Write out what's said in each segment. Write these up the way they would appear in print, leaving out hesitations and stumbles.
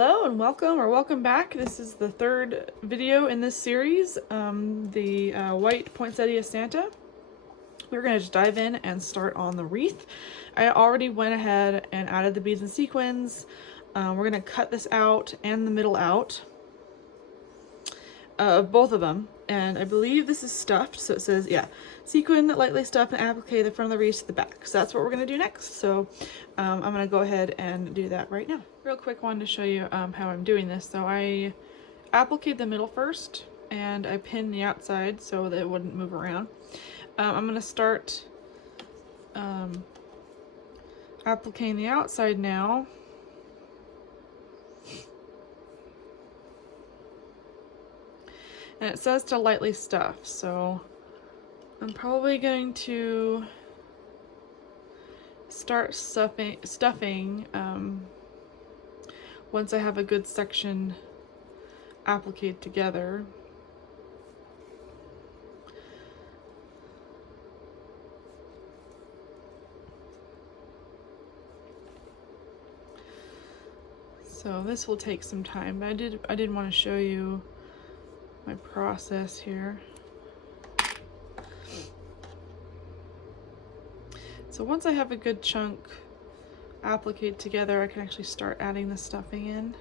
Hello and welcome back. This is the third video in this series, the white poinsettia Santa. We're going to just dive in and start on the wreath. I already went ahead and added the beads and sequins. We're going to cut this out and the middle out of both of them, and I believe this is stuffed, so it says, yeah, sequin lightly stuff and applique the front of the wreath to the back. So that's what we're going to do next. So I'm going to go ahead and do that right now. Real quick, wanted to show you how I'm doing this. So I appliqued the middle first, and I pinned the outside so that it wouldn't move around. I'm going to start appliquing the outside now. And it says to lightly stuff, so I'm probably going to start stuffing once I have a good section appliqued together. So this will take some time, but I did want to show you my process here. So once I have a good chunk appliqued together, I can actually start adding the stuffing in.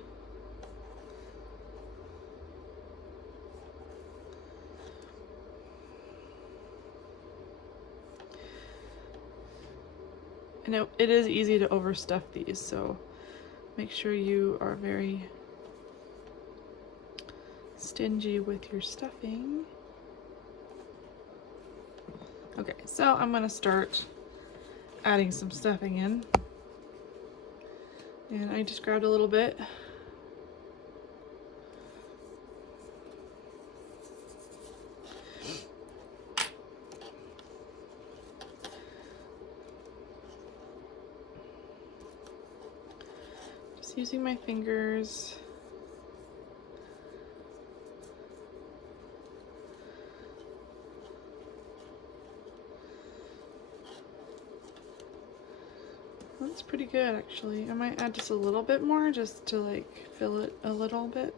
And it is easy to overstuff these, so make sure you are very stingy with your stuffing. Okay, so I'm gonna start adding some stuffing in, and I just grabbed a little bit. Just using my fingers. That's pretty good, actually. I might add just a little bit more just to like fill it a little bit.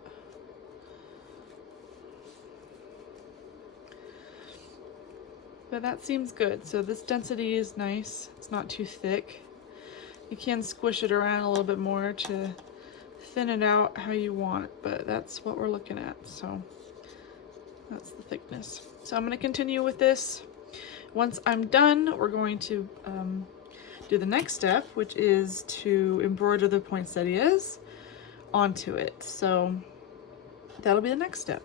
But that seems good. So this density is nice. It's not too thick. You can squish it around a little bit more to thin it out how you want, but that's what we're looking at. So that's the thickness. So I'm going to continue with this. Once I'm done, we're going to do the next step, which is to embroider the poinsettias onto it. So that'll be the next step.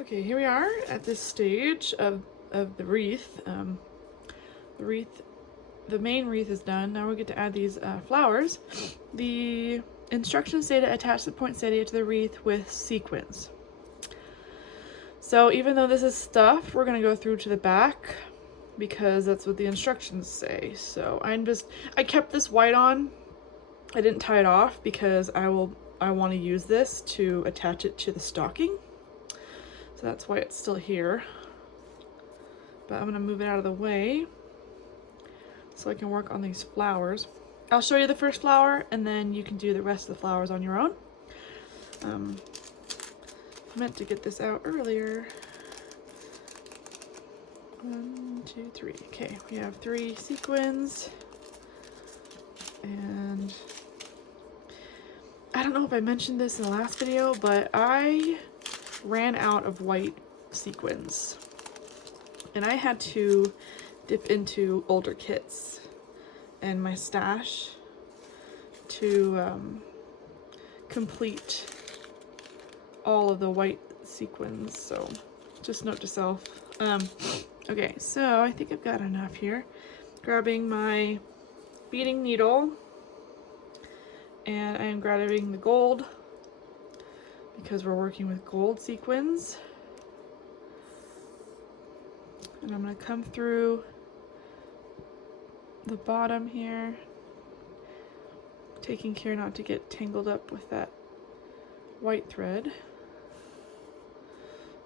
Okay, here we are at this stage of the wreath. The main wreath is done. Now we get to add these flowers. The instructions say to attach the poinsettia to the wreath with sequins. So even though this is stuffed, we're going to go through to the back, because that's what the instructions say. So I kept this white on. I didn't tie it off because I want to use this to attach it to the stocking. So that's why it's still here. But I'm going to move it out of the way so I can work on these flowers. I'll show you the first flower, and then you can do the rest of the flowers on your own. I meant to get this out earlier. 1, 2, 3. Okay, we have 3 sequins, and I don't know if I mentioned this in the last video, but I ran out of white sequins, and I had to dip into older kits and my stash to complete all of the white sequins. So just note to self. Okay, so I think I've got enough here. Grabbing my beading needle, and I am grabbing the gold because we're working with gold sequins. And I'm going to come through the bottom here, taking care not to get tangled up with that white thread.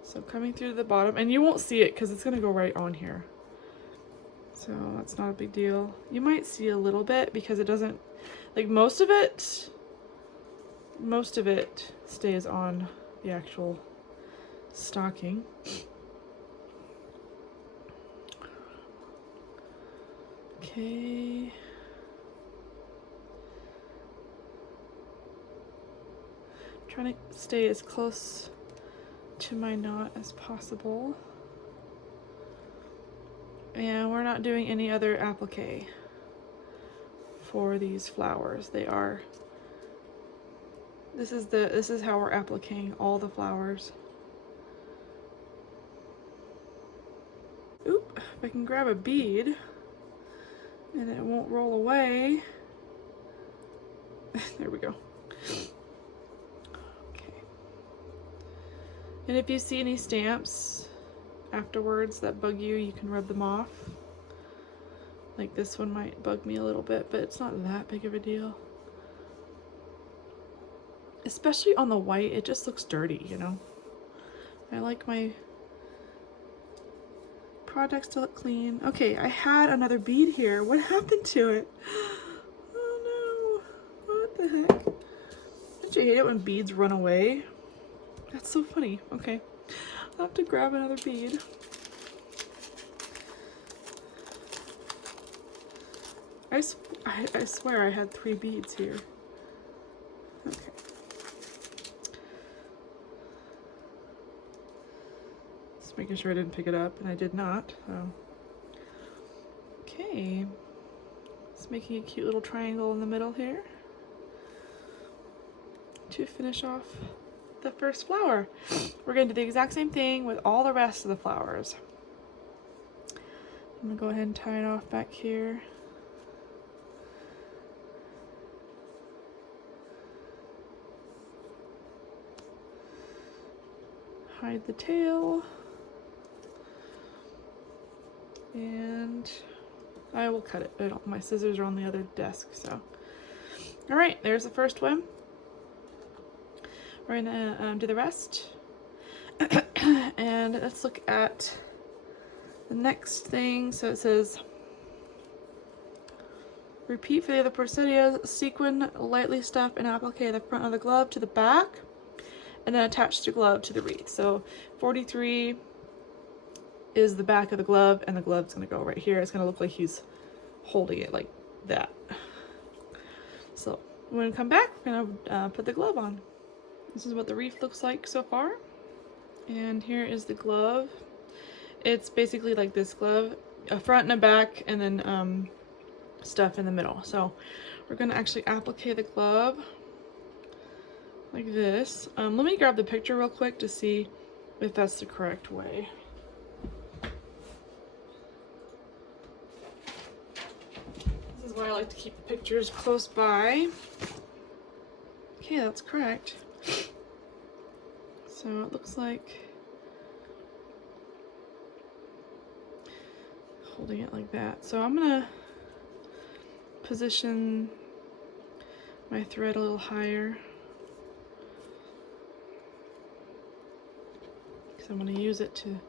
So coming through the bottom, and you won't see it because it's going to go right on here. So that's not a big deal. You might see a little bit because it doesn't, like most of it most of it stays on the actual stocking. Okay. Trying to stay as close to my knot as possible. And we're not doing any other applique for these flowers. This is how we're appliquing all the flowers. Oop, if I can grab a bead and it won't roll away. There we go. Okay. And if you see any stamps afterwards that bug you, you can rub them off. Like this one might bug me a little bit, but it's not that big of a deal. Especially on the white, it just looks dirty, you know? I like my products to look clean. Okay, I had another bead here. What happened to it? Oh no, what the heck? Don't you hate it when beads run away? That's so funny. Okay, I'll have to grab another bead. I swear I had 3 beads here. Okay. Just making sure I didn't pick it up, and I did not. So. Okay. Just making a cute little triangle in the middle here to finish off the first flower. We're going to do the exact same thing with all the rest of the flowers. I'm going to go ahead and tie it off back here. Hide the tail. And I will cut it. My scissors are on the other desk, so. All right, there's the first one. We're gonna do the rest. And let's look at the next thing. So it says, repeat for the other poinsettia, sequin, lightly stuff and applique the front of the glove to the back, and then attach the glove to the wreath. So 43 is the back of the glove, and the glove's gonna go right here. It's gonna look like he's holding it like that. So when we come back, we're gonna put the glove on. This is what the wreath looks like so far. And here is the glove. It's basically like this glove, a front and a back, and then stuff in the middle. So we're gonna actually applique the glove like this. Let me grab the picture real quick to see if that's the correct way. This is why I like to keep the pictures close by. Okay, that's correct. So it looks like holding it like that. So I'm gonna position my thread a little higher because I'm gonna use it to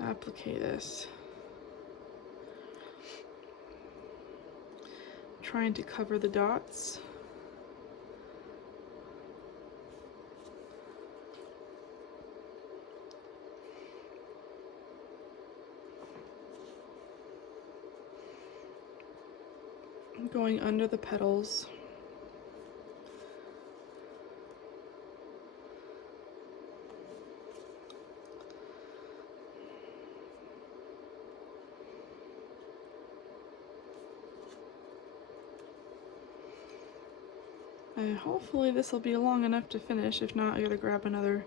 applique this. Trying to cover the dots. Going under the petals. And hopefully this will be long enough to finish. If not, I gotta grab another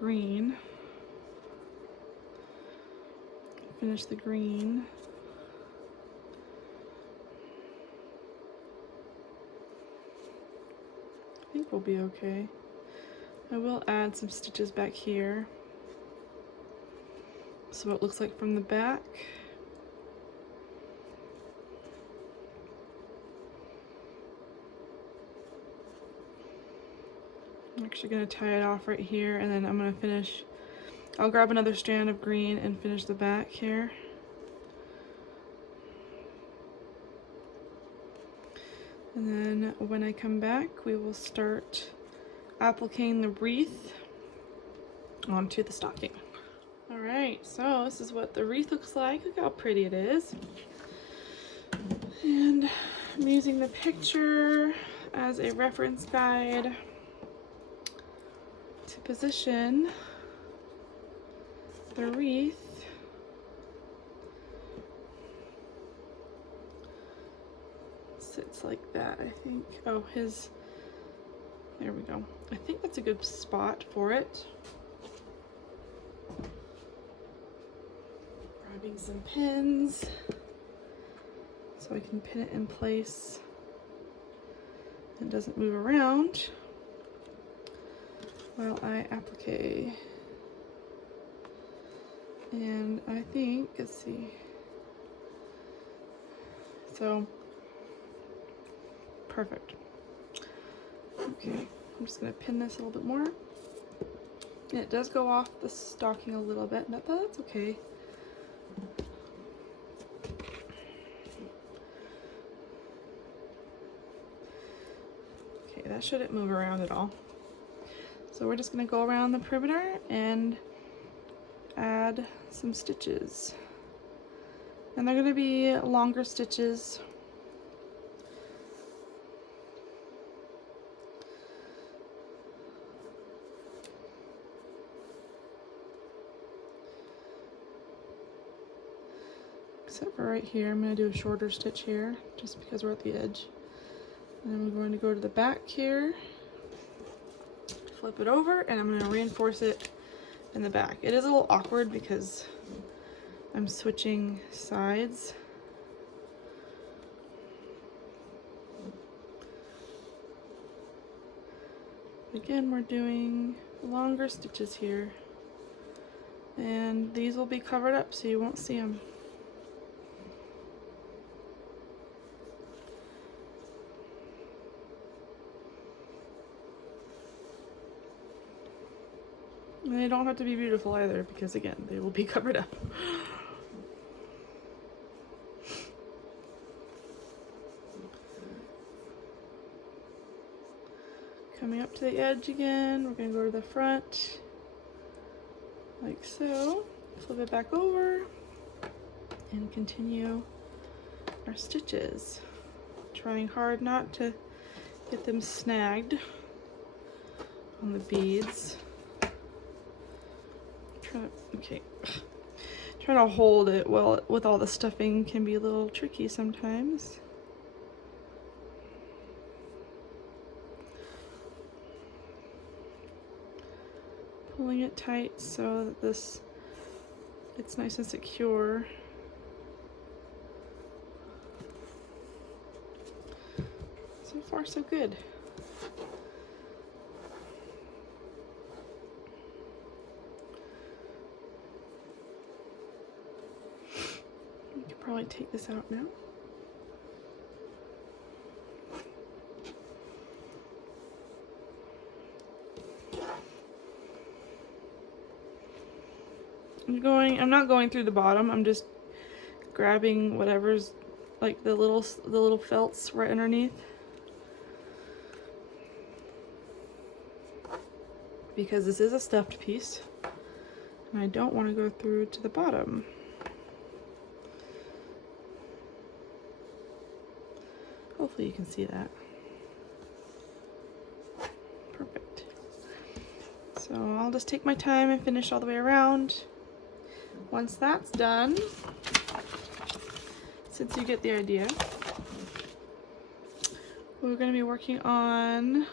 green. Finish the green. I think we'll be okay. I will add some stitches back here so it looks like from the back. I'm actually going to tie it off right here, and then I'm going to finish. I'll grab another strand of green and finish the back here. And then when I come back, we will start applying the wreath onto the stocking. All right, so this is what the wreath looks like. Look how pretty it is. And I'm using the picture as a reference guide to position the wreath sits like that, I think. Oh, there we go. I think that's a good spot for it. Grabbing some pins so I can pin it in place and it doesn't move around while I applique. And I think, let's see. So, perfect. Okay, I'm just gonna pin this a little bit more. And it does go off the stocking a little bit, but that's okay. Okay, that shouldn't move around at all. So we're just gonna go around the perimeter and add some stitches. And they're gonna be longer stitches. Except for right here, I'm going to do a shorter stitch here, just because we're at the edge. And then we're going to go to the back here, flip it over, and I'm going to reinforce it in the back. It is a little awkward because I'm switching sides. Again, we're doing longer stitches here. And these will be covered up so you won't see them. And they don't have to be beautiful either, because again, they will be covered up. Coming up to the edge again, we're going to go to the front, like so. Flip it back over, and continue our stitches. Trying hard not to get them snagged on the beads. Okay, trying to hold it well with all the stuffing can be a little tricky sometimes. Pulling it tight so that it's nice and secure. So far, so good. Probably take this out now. I'm not going through the bottom. I'm just grabbing whatever's like the little felts right underneath. Because this is a stuffed piece and I don't want to go through to the bottom. Hopefully you can see that. Perfect. So I'll just take my time and finish all the way around. Once that's done, since you get the idea, we're going to be working on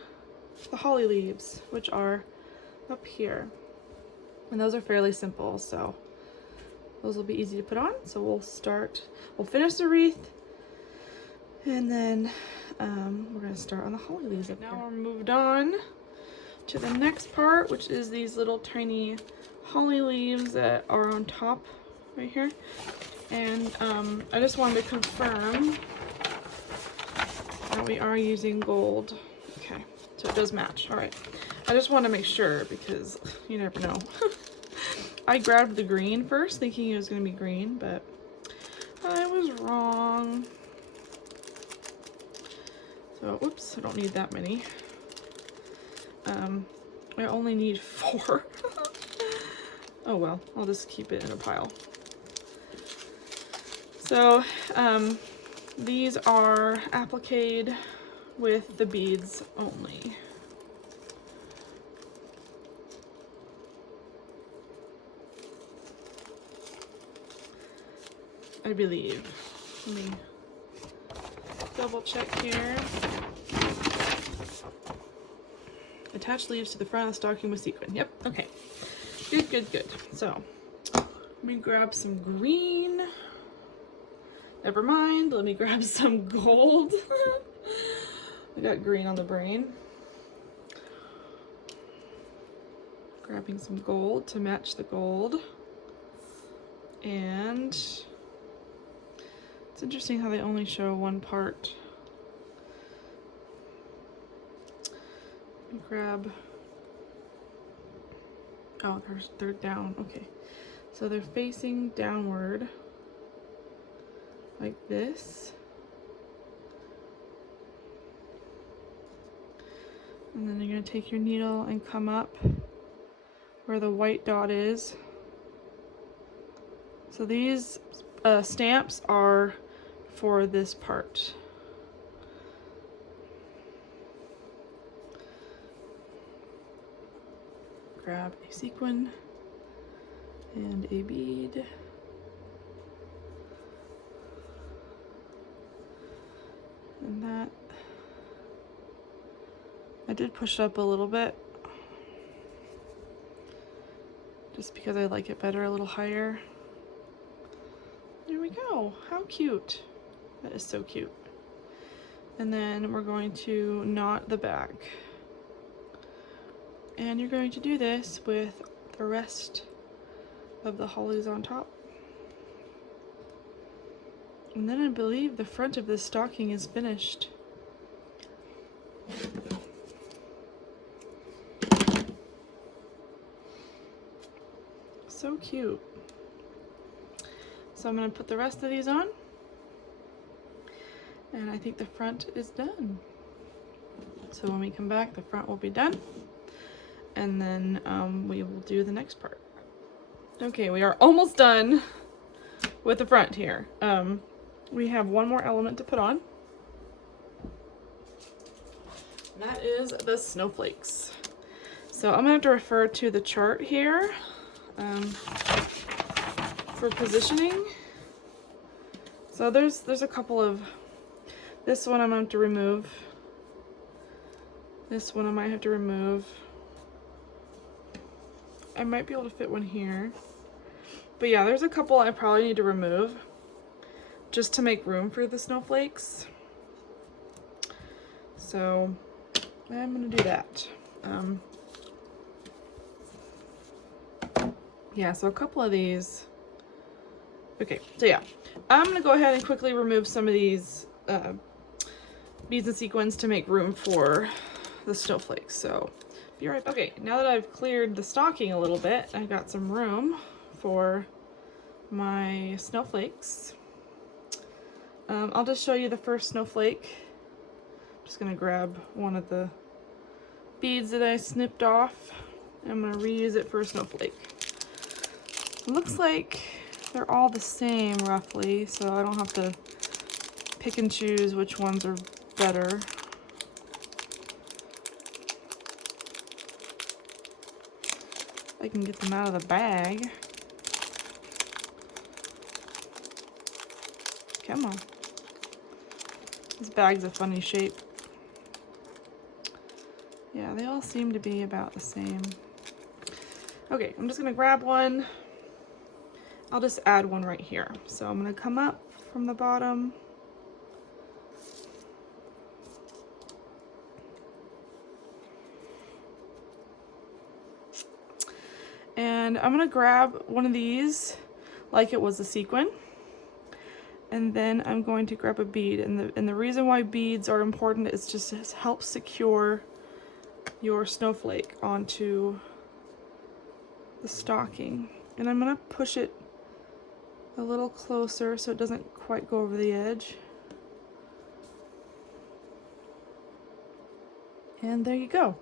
the holly leaves, which are up here. And those are fairly simple, so those will be easy to put on. So we'll finish the wreath, and then we're going to start on the holly leaves up here. Now we're moved on to the next part, which is these little tiny holly leaves that are on top right here. And I just wanted to confirm that we are using gold. Okay, so it does match. All right. I just want to make sure because you never know. I grabbed the green first thinking it was going to be green, but I was wrong. So, whoops, I don't need that many. I only need 4. Oh well, I'll just keep it in a pile. So, these are appliqued with the beads only. I believe. Let me double check here. Attach leaves to the front of the stocking with sequin. Yep, okay. Good, good, good. So, let me grab some green. Never mind, let me grab some gold. I got green on the brain. Grabbing some gold to match the gold. And it's interesting how they only show one part. Let me grab, oh, they're down, okay. So they're facing downward like this. And then you're gonna take your needle and come up where the white dot is. So these stamps are for this part. Grab a sequin and a bead. And that, I did push it up a little bit just because I like it better a little higher. There we go. How cute. That is so cute. And then we're going to knot the back. And you're going to do this with the rest of the hollies on top. And then I believe the front of this stocking is finished. So cute. So I'm going to put the rest of these on. And I think the front is done. So when we come back, the front will be done. And then we will do the next part. Okay, we are almost done with the front here. We have one more element to put on. And that is the snowflakes. So I'm gonna have to refer to the chart here for positioning. So there's a couple of, this one I'm gonna have to remove. This one I might have to remove. I might be able to fit one here. But yeah, there's a couple I probably need to remove just to make room for the snowflakes. So I'm gonna do that. Yeah, so a couple of these. Okay, so yeah, I'm gonna go ahead and quickly remove some of these beads and sequins to make room for the snowflakes. So be right back. Okay, now that I've cleared the stocking a little bit, I've got some room for my snowflakes. I'll just show you the first snowflake. I'm just gonna grab one of the beads that I snipped off. And I'm gonna reuse it for a snowflake. It looks like they're all the same roughly, so I don't have to pick and choose which ones are better. I can get them out of the bag. Come on. This bag's a funny shape. Yeah, they all seem to be about the same. Okay, I'm just gonna grab one. I'll just add one right here. So I'm gonna come up from the bottom. And I'm gonna grab one of these like it was a sequin. And then I'm going to grab a bead. And the reason why beads are important is just to help secure your snowflake onto the stocking. And I'm gonna push it a little closer so it doesn't quite go over the edge. And there you go.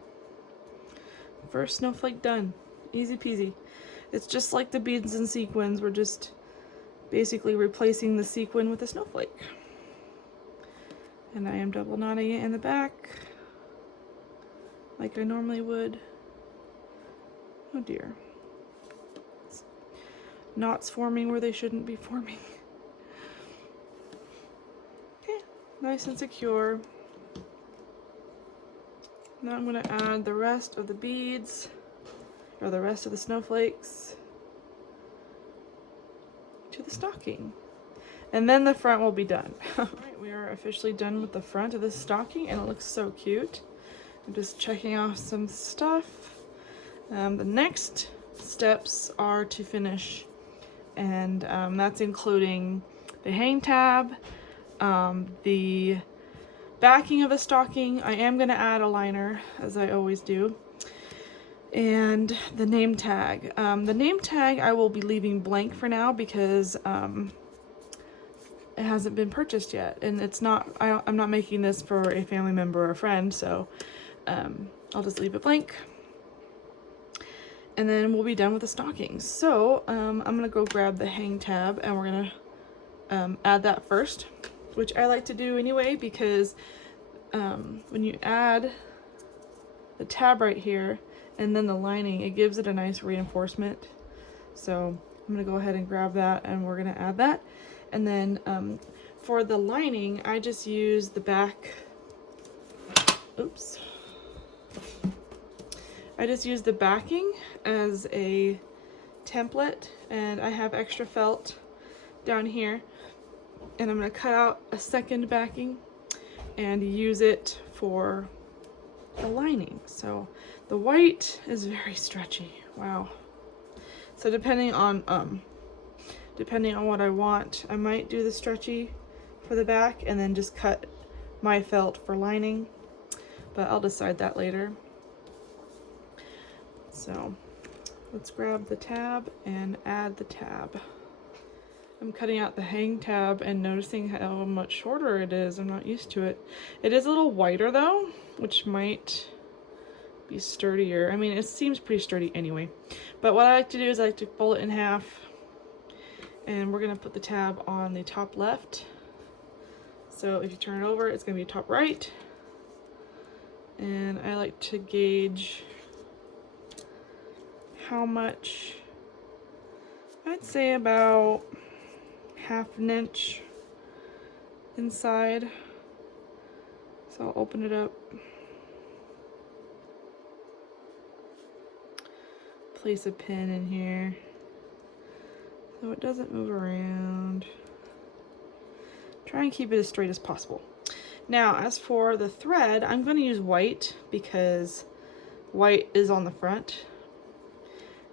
First snowflake done. Easy peasy. It's just like the beads and sequins. We're just basically replacing the sequin with a snowflake. And I am double knotting it in the back like I normally would. Oh dear. Knots forming where they shouldn't be forming. Okay, nice and secure. Now I'm going to add the rest of the beads, or the rest of the snowflakes, to the stocking. And then the front will be done. Alright, we are officially done with the front of this stocking, and it looks so cute. I'm just checking off some stuff. The next steps are to finish, and that's including the hang tab, the backing of the stocking. I am going to add a liner, as I always do, and the name tag. The name tag I will be leaving blank for now because it hasn't been purchased yet, and it's not. I'm not making this for a family member or a friend, so I'll just leave it blank. And then we'll be done with the stockings. So I'm gonna go grab the hang tab, and we're gonna add that first, which I like to do anyway, because when you add the tab right here and then the lining, it gives it a nice reinforcement. So I'm gonna go ahead and grab that, and we're gonna add that. And then for the lining, I just use the back, oops. I just use the backing as a template, and I have extra felt down here, and I'm going to cut out a second backing and use it for the lining. So the white is very stretchy. Wow. So depending on what I want, I might do the stretchy for the back and then just cut my felt for lining, but I'll decide that later. So let's grab the tab and add the tab. I'm cutting out the hang tab and noticing how much shorter it is. I'm not used to it. It is a little wider though, which might be sturdier. I mean, it seems pretty sturdy anyway. But what I like to do is I like to fold it in half, and we're gonna put the tab on the top left. So if you turn it over, it's gonna be top right. And I like to gauge how much. I'd say about ½ inch inside. So I'll open it up, place a pin in here so it doesn't move around. Try and keep it as straight as possible. Now, as for the thread, I'm going to use white because white is on the front,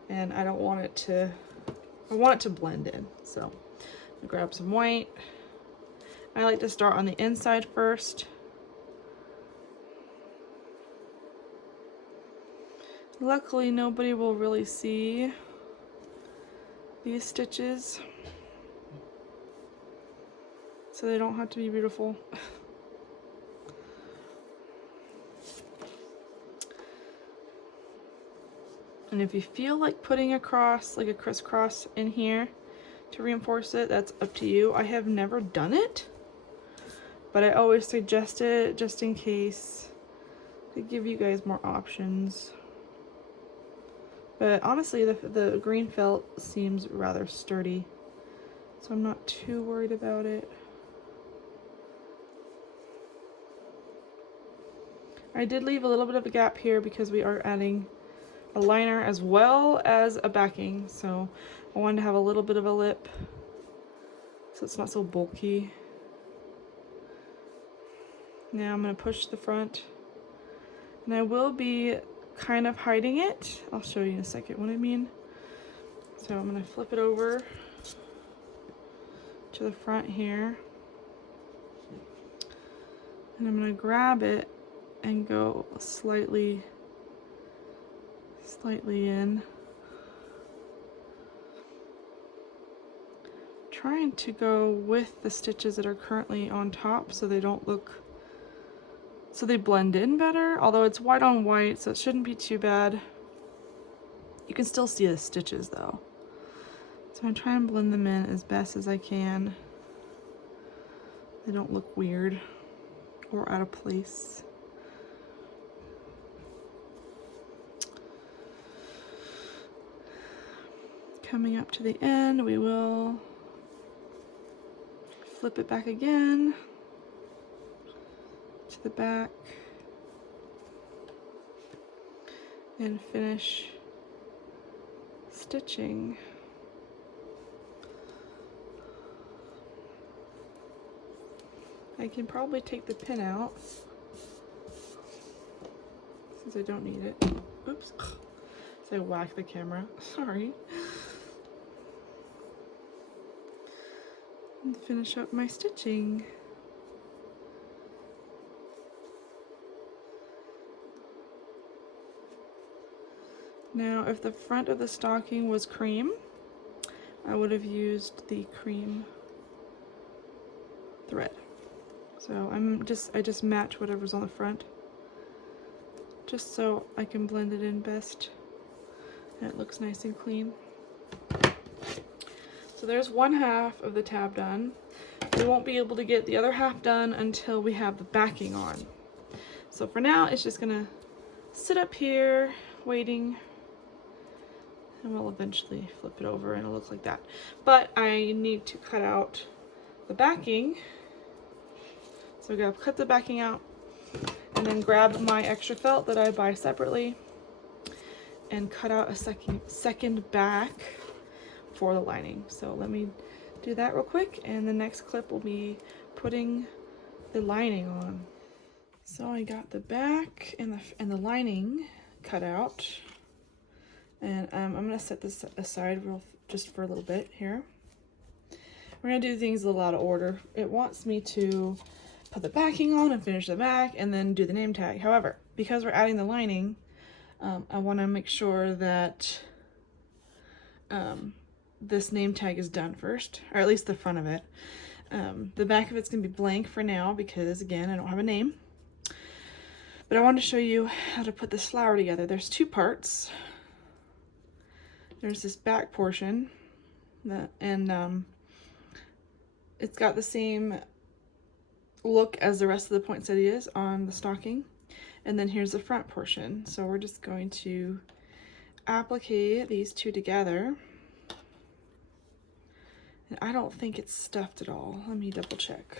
and I don't want it to, I want it to blend in. So I'm gonna grab some white. I like to start on the inside first. Luckily, nobody will really see these stitches, so they don't have to be beautiful. And if you feel like putting a cross, like a crisscross in here to reinforce it, that's up to you. I have never done it, but I always suggest it just in case, to give you guys more options. But honestly, the green felt seems rather sturdy, so I'm not too worried about it. I did leave a little bit of a gap here because we are adding a liner as well as a backing, so I wanted to have a little bit of a lip so it's not so bulky. Now I'm going to push the front, and I will be kind of hiding it. I'll show you in a second what I mean. So I'm going to flip it over to the front here, and I'm going to grab it and go slightly in, trying to go with the stitches that are currently on top so they don't look so they blend in better, although it's white on white, so it shouldn't be too bad. You can still see the stitches though. So I try and blend them in as best as I can. They don't look weird or out of place. Coming up to the end, we will flip it back again to the back and finish stitching. I can probably take the pin out since I don't need it. Oops. So I whacked the camera. Sorry. And finish up my stitching. Now, if the front of the stocking was cream, I would have used the cream thread. So I just match whatever's on the front, just so I can blend it in best and it looks nice and clean. So there's one half of the tab done. We won't be able to get the other half done until we have the backing on. So for now, it's just gonna sit up here waiting, and we'll eventually flip it over and it'll look like that. But I need to cut out the backing. So I gotta cut the backing out and then grab my extra felt that I buy separately and cut out a second back for the lining. So let me do that real quick, and the next clip will be putting the lining on. So I got the back and the lining cut out, and I'm gonna set this aside just for a little bit here. We're gonna do things a little out of order. It wants me to put the backing on and finish the back and then do the name tag. However, because we're adding the lining, I want to make sure that this name tag is done first, or at least the front of it. The back of it's going to be blank for now because, again, I don't have a name. But I wanted to show you how to put this flower together. There's two parts. There's this back portion, and it's got the same look as the rest of the poinsettias on the stocking. And then here's the front portion. So we're just going to applique these two together. And I don't think it's stuffed at all. Let me double check.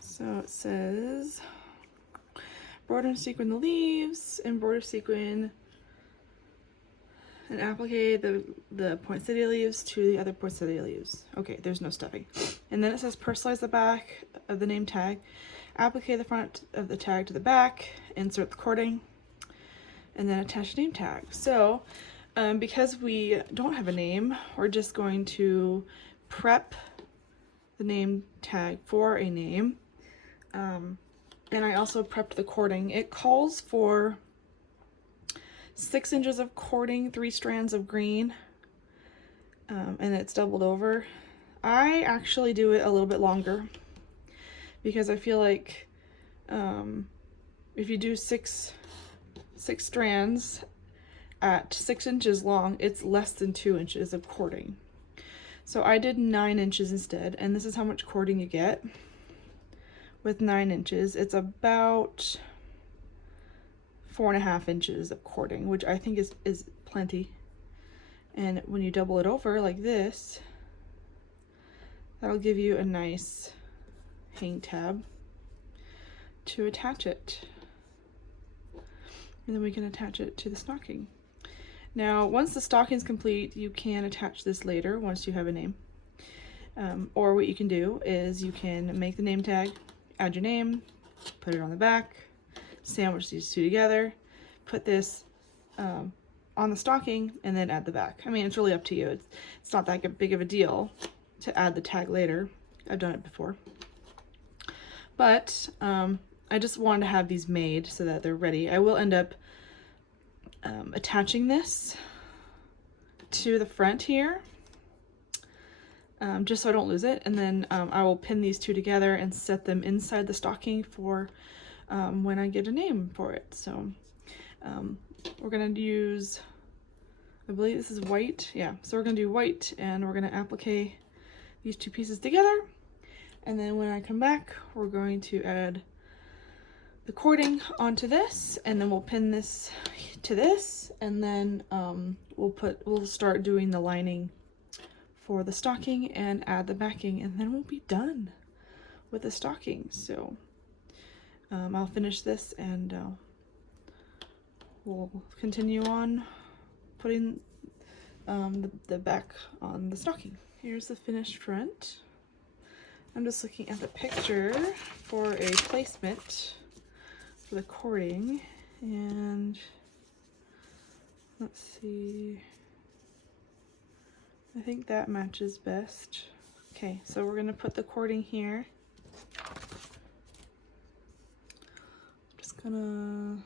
So it says border and sequin the leaves and border sequin and applique the poinsettia leaves to the other poinsettia leaves. Okay, there's no stuffing. And then it says personalize the back of the name tag, applique the front of the tag to the back, insert the cording, and then attach the name tag. So because we don't have a name, we're just going to prep the name tag for a name. And I also prepped the cording. It calls for 6 inches of cording, 3 strands of green, and it's doubled over. I actually do it a little bit longer because I feel like if you do six strands at 6 inches long, it's less than 2 inches of cording. So I did 9 inches instead, and this is how much cording you get with 9 inches. It's about 4.5 inches of cording, which I think is plenty. And when you double it over like this, that'll give you a nice hang tab to attach it. And then we can attach it to the stocking. Now, once the stocking is complete, you can attach this later once you have a name. Or what you can do is you can make the name tag, add your name, put it on the back, sandwich these two together, put this on the stocking, and then add the back. I mean, it's really up to you. It's not that big of a deal to add the tag later. I've done it before. But I just wanted to have these made so that they're ready. I will end up attaching this to the front here. just so I don't lose it. And then I will pin these two together and set them inside the stocking for when I get a name for it. So we're gonna use, I believe this is white. Yeah, so we're gonna do white and we're gonna applique these two pieces together. And then when I come back, we're going to add the cording onto this, and then we'll pin this to this, and then we'll start doing the lining for the stocking and add the backing, and then we'll be done with the stocking. So I'll finish this and we'll continue on putting the back on the stocking. Here's the finished front. I'm just looking at the picture for a placement for the cording, and let's see, I think that matches best. Okay, so we're gonna put the cording here. Just gonna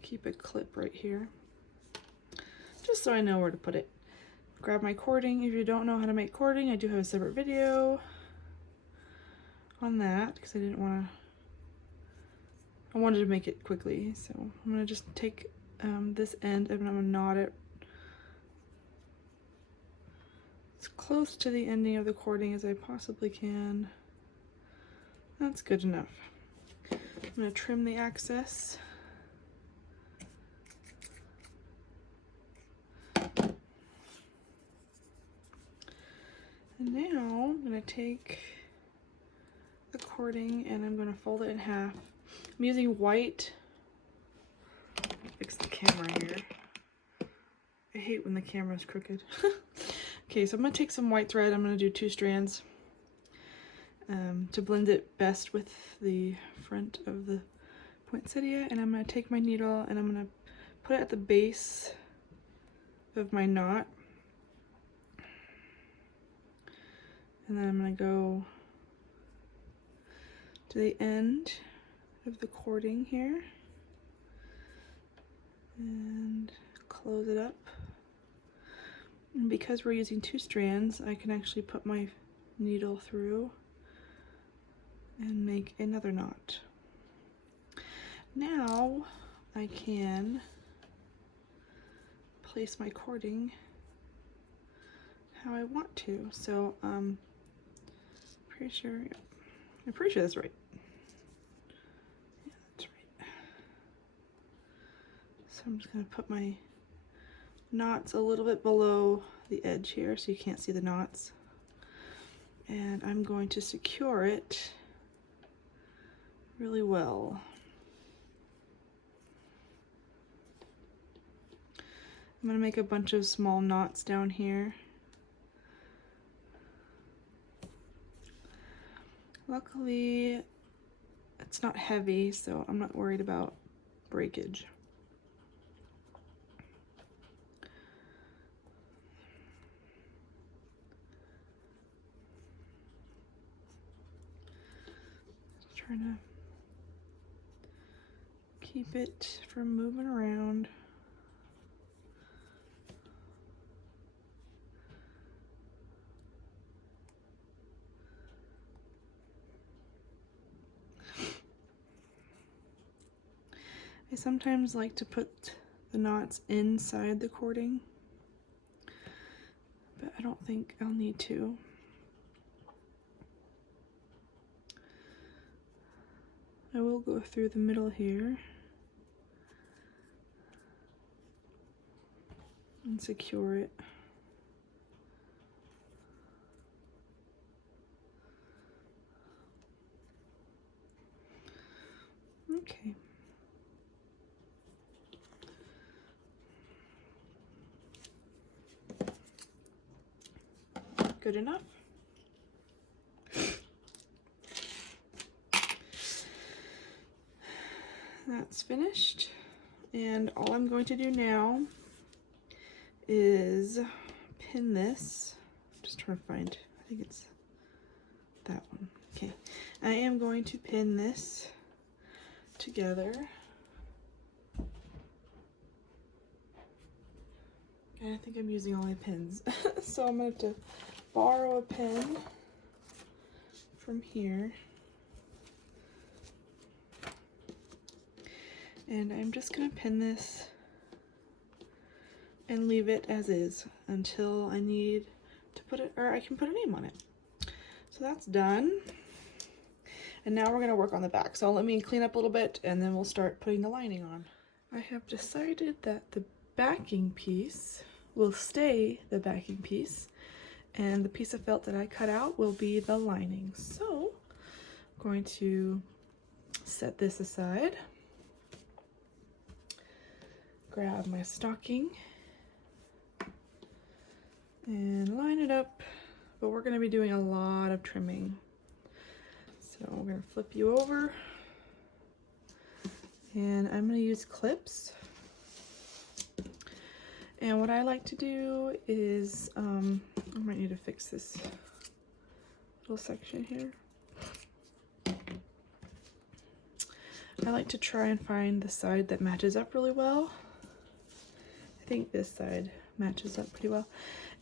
keep a clip right here, just so I know where to put it. Grab my cording. If you don't know how to make cording, I do have a separate video on that because I wanted to make it quickly. So I'm gonna just take this end and I'm gonna knot it as close to the ending of the cording as I possibly can. That's good enough. I'm gonna trim the excess. And now I'm going to take the cording and I'm going to fold it in half. I'm using white. Fix the camera here. I hate when the camera's crooked. Okay, so I'm going to take some white thread. I'm going to do 2 strands to blend it best with the front of the poinsettia. And I'm going to take my needle and I'm going to put it at the base of my knot. And then I'm going to go to the end of the cording here and close it up. And because we're using 2 strands, I can actually put my needle through and make another knot. Now I can place my cording how I want to. So I'm pretty sure that's right. Yeah, that's right. So I'm just going to put my knots a little bit below the edge here so you can't see the knots. And I'm going to secure it really well. I'm going to make a bunch of small knots down here. Luckily, it's not heavy, so I'm not worried about breakage. Just trying to keep it from moving around. I sometimes like to put the knots inside the cording, but I don't think I'll need to. I will go through the middle here and secure it. Okay. Good enough. That's finished, and all I'm going to do now is pin this. Just trying to find, I think it's that one. Okay, I am going to pin this together. Okay, I think I'm using all my pins. So I'm going to have to borrow a pin from here. And I'm just going to pin this and leave it as is until I need to put it, or I can put a name on it. So that's done. And now we're going to work on the back. So let me clean up a little bit and then we'll start putting the lining on. I have decided that the backing piece will stay the backing piece, and the piece of felt that I cut out will be the lining. So I'm going to set this aside, grab my stocking and line it up, but we're going to be doing a lot of trimming. So we're going to flip you over, and I'm going to use clips. And what I like to do is, I might need to fix this little section here. I like to try and find the side that matches up really well. I think this side matches up pretty well.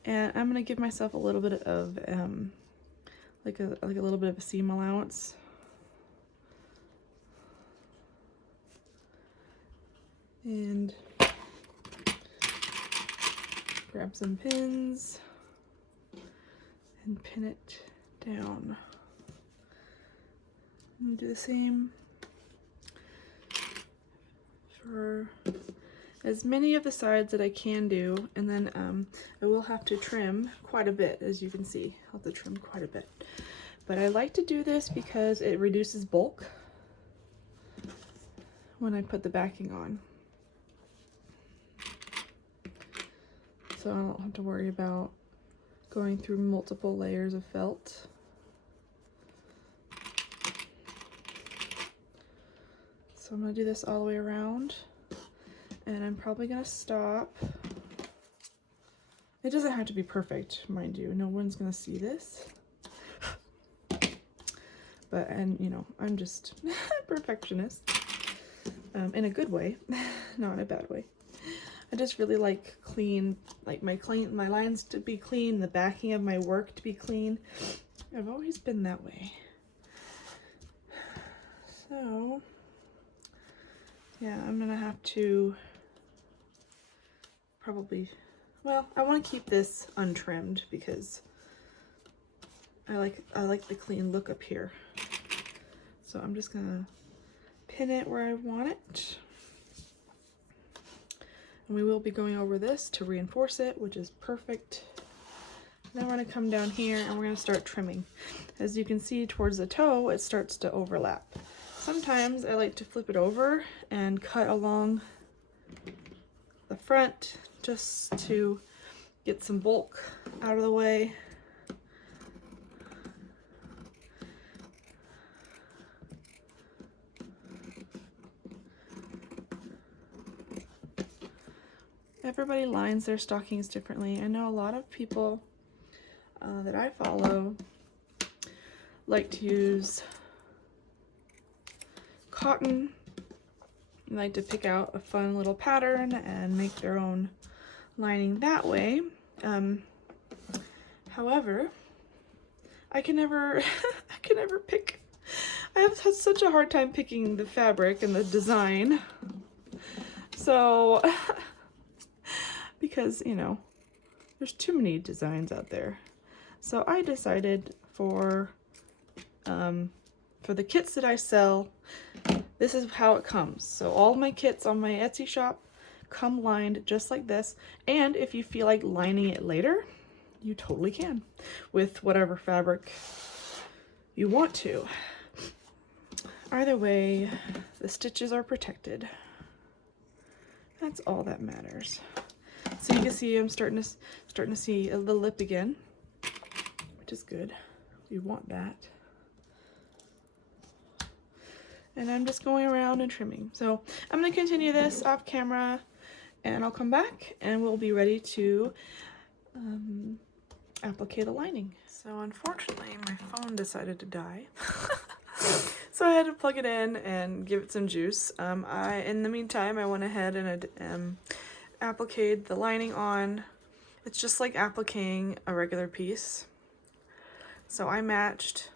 And I'm gonna give myself a little bit of, like a little bit of a seam allowance. And grab some pins and pin it down. And do the same for as many of the sides that I can do, and then I will have to trim quite a bit, as you can see. I'll have to trim quite a bit. But I like to do this because it reduces bulk when I put the backing on. So I don't have to worry about going through multiple layers of felt. So I'm going to do this all the way around, and I'm probably going to stop. It doesn't have to be perfect, mind you. No one's going to see this. But, and you know, I'm just a perfectionist in a good way, not in a bad way. I just really like clean, like my lines to be clean, the backing of my work to be clean. I've always been that way. So, yeah, I'm gonna have to probably, well, I want to keep this untrimmed because I like the clean look up here. So I'm just gonna pin it where I want it. And we will be going over this to reinforce it, which is perfect. Then we're going to come down here and we're going to start trimming. As you can see towards the toe, it starts to overlap. Sometimes I like to flip it over and cut along the front just to get some bulk out of the way. Everybody lines their stockings differently. I know a lot of people that I follow like to use cotton. They like to pick out a fun little pattern and make their own lining that way. However, I can never pick. I have had such a hard time picking the fabric and the design. So because, you know, there's too many designs out there. So I decided for the kits that I sell, this is how it comes. So all my kits on my Etsy shop come lined just like this. And if you feel like lining it later, you totally can with whatever fabric you want to. Either way, the stitches are protected. That's all that matters. So you can see I'm starting to see the lip again, which is good. We want that. And I'm just going around and trimming. So I'm going to continue this off camera, and I'll come back and we'll be ready to applique the lining. So unfortunately, my phone decided to die. So I had to plug it in and give it some juice. In the meantime, I went ahead and appliqued the lining on. It's just like appliquing a regular piece. So I matched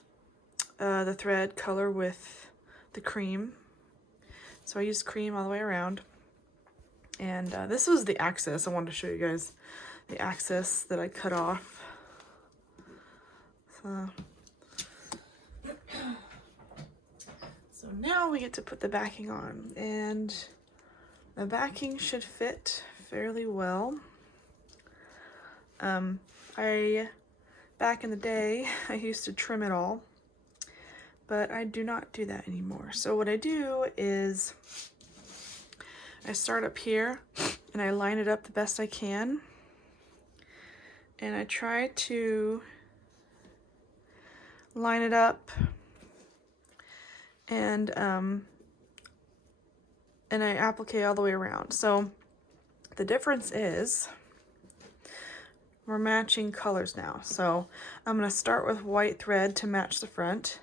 the thread color with the cream. So I used cream all the way around. And this was the axis. I wanted to show you guys the axis that I cut off. So now we get to put the backing on, and the backing should fit fairly well. Back in the day, I used to trim it all, but I do not do that anymore. So what I do is I start up here and I line it up the best I can, and I try to line it up and I applique all the way around. So the difference is we're matching colors now. So I'm going to start with white thread to match the front,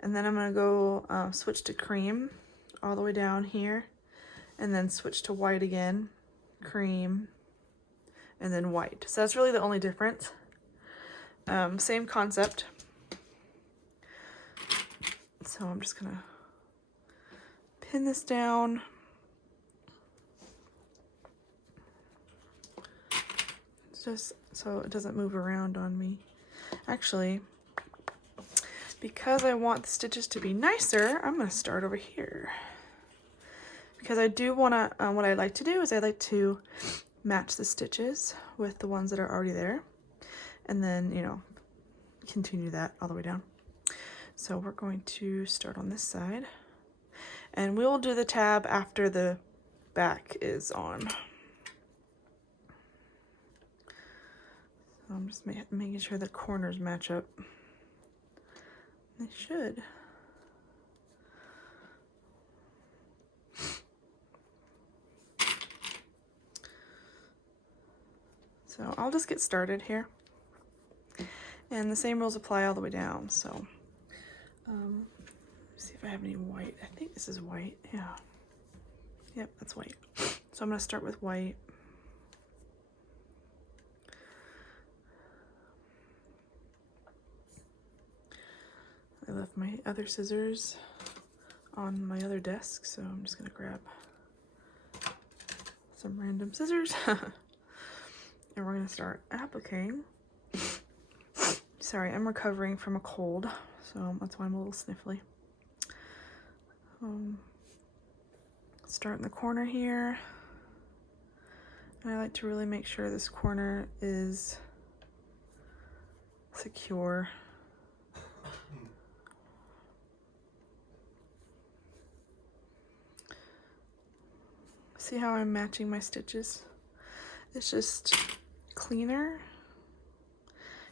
and then I'm going to go switch to cream all the way down here, and then switch to white again, cream, and then white. So that's really the only difference. Same concept. So I'm just gonna pin this down. Just so it doesn't move around on me. Actually, because I want the stitches to be nicer, I'm gonna start over here. Because I do wanna, what I like to do is I like to match the stitches with the ones that are already there. And then, you know, continue that all the way down. So we're going to start on this side, and we'll do the tab after the back is on. So I'm just making sure the corners match up. They should. So I'll just get started here. And the same rules apply all the way down. So see if I have any white. I think this is white. Yeah. Yep, that's white. So I'm going to start with white. I left my other scissors on my other desk, so I'm just going to grab some random scissors. And we're going to start appliquing. Sorry, I'm recovering from a cold, so that's why I'm a little sniffly. Start in the corner here. And I like to really make sure this corner is secure. See how I'm matching my stitches? It's just cleaner.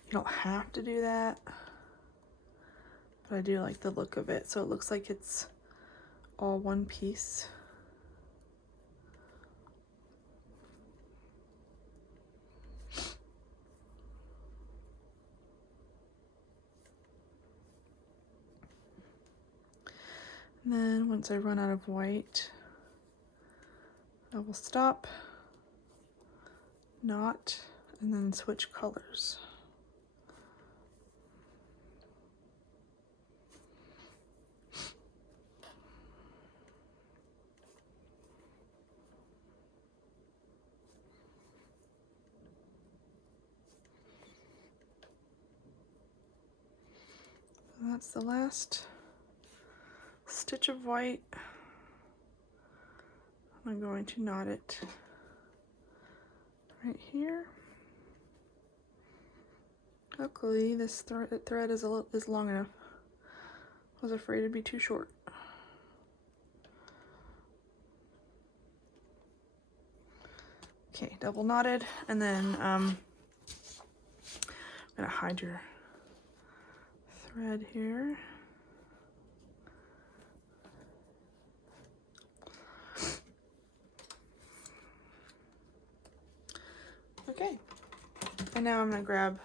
You don't have to do that, but I do like the look of it, so it looks like it's all one piece. And then once I run out of white, I will stop, knot, and then switch colors. That's the last stitch of white. I'm going to knot it right here. Luckily, this thread is long enough. I was afraid it'd be too short. Okay, double knotted, and then I'm gonna hide your thread here. Okay, and now I'm gonna grab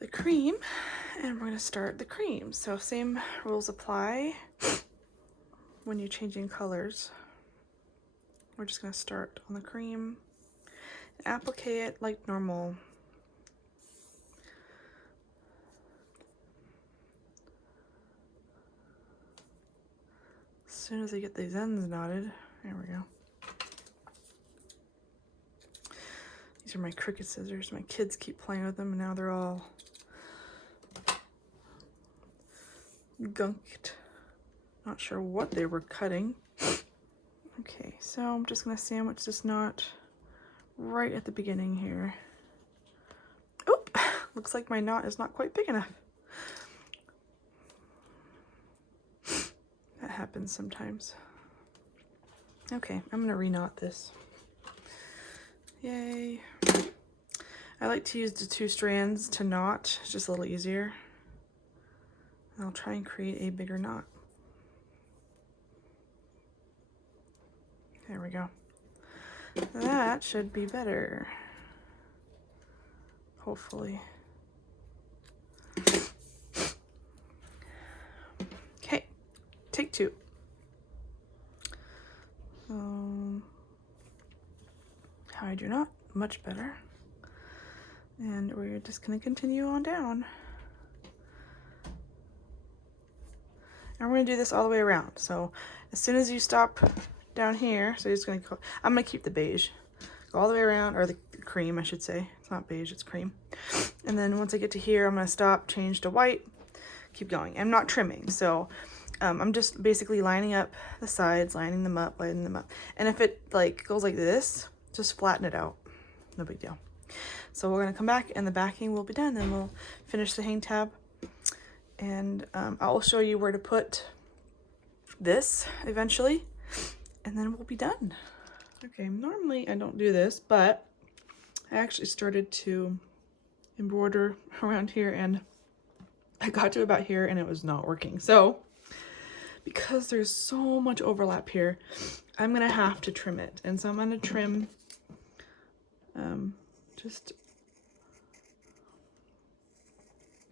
the cream and we're gonna start the cream. So same rules apply when you're changing colors. we're just gonna start on the cream and applique it like normal. As soon as I get these ends knotted, there we go. These are my Cricut scissors. My kids keep playing with them and now they're all gunked. Not sure what they were cutting. Okay, so I'm just gonna sandwich this knot right at the beginning here. Oop, looks like my knot is not quite big enough. That happens sometimes. Okay, I'm gonna re-knot this. Yay. I like to use the 2 strands to knot, it's just a little easier. I'll try and create a bigger knot. There we go. That should be better. Hopefully. Okay, take 2. Hide your knot, much better. And we're just gonna continue on down. And we're gonna do this all the way around. So as soon as you stop down here, so you're just gonna go, I'm gonna keep the beige. Go all the way around, or the cream, I should say. It's not beige, it's cream. And then once I get to here, I'm gonna stop, change to white, keep going. I'm not trimming, so I'm just basically lining up the sides, lining them up, lining them up. And if it like goes like this, just flatten it out. No big deal. So we're gonna come back and the backing will be done and we'll finish the hang tab. And I'll show you where to put this eventually, and then we'll be done. Okay, normally I don't do this, but I actually started to embroider around here and I got to about here and it was not working. So because there's so much overlap here, I'm gonna have to trim it. And so I'm gonna trim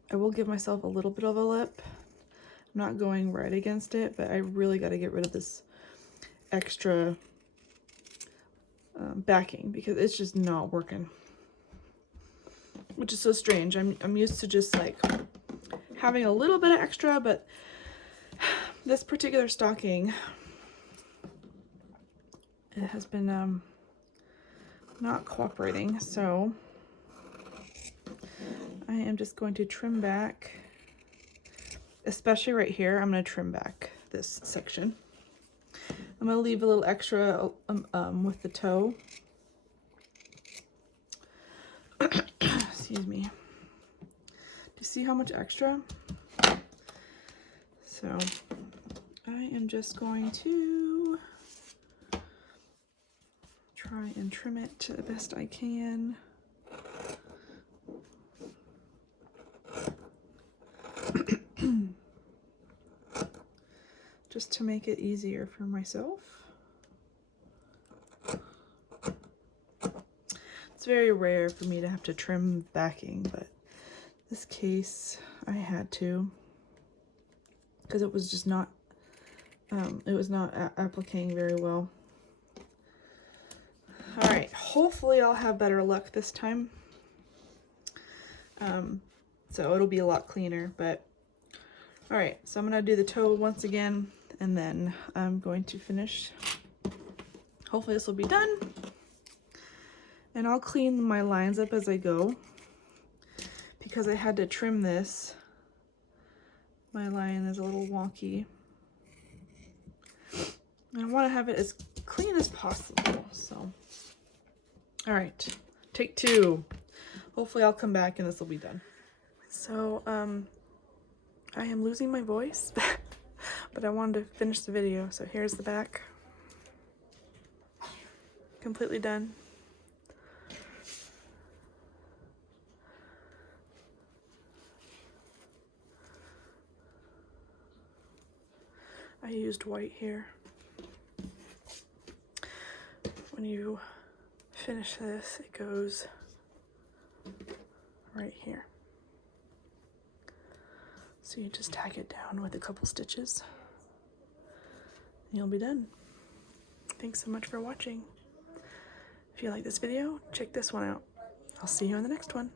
I will give myself a little bit of a lip. I'm not going right against it, but I really got to get rid of this extra backing because it's just not working, which is so strange. I'm used to just like having a little bit of extra, but this particular stocking, it has been not cooperating, so I am just going to trim back, especially right here. I'm going to trim back this section. I'm going to leave a little extra with the toe. Excuse me. Do you see how much extra? So I am just going to try and trim it to the best I can. Just to make it easier for myself. It's very rare for me to have to trim backing, but this case I had to because it was just not appliquing very well. All right, hopefully I'll have better luck this time. So it'll be a lot cleaner, but all right, so I'm gonna do the toe once again, and then I'm going to finish. Hopefully this will be done. And I'll clean my lines up as I go because I had to trim this. My line is a little wonky. And I want to have it as clean as possible, so. All right, take 2. Hopefully I'll come back and this will be done. So, I am losing my voice, but I wanted to finish the video. So here's the back. Completely done. I used white here. When you finish this, it goes right here. So you just tack it down with a couple stitches and you'll be done. Thanks so much for watching. If you like this video, check this one out. I'll see you in the next one.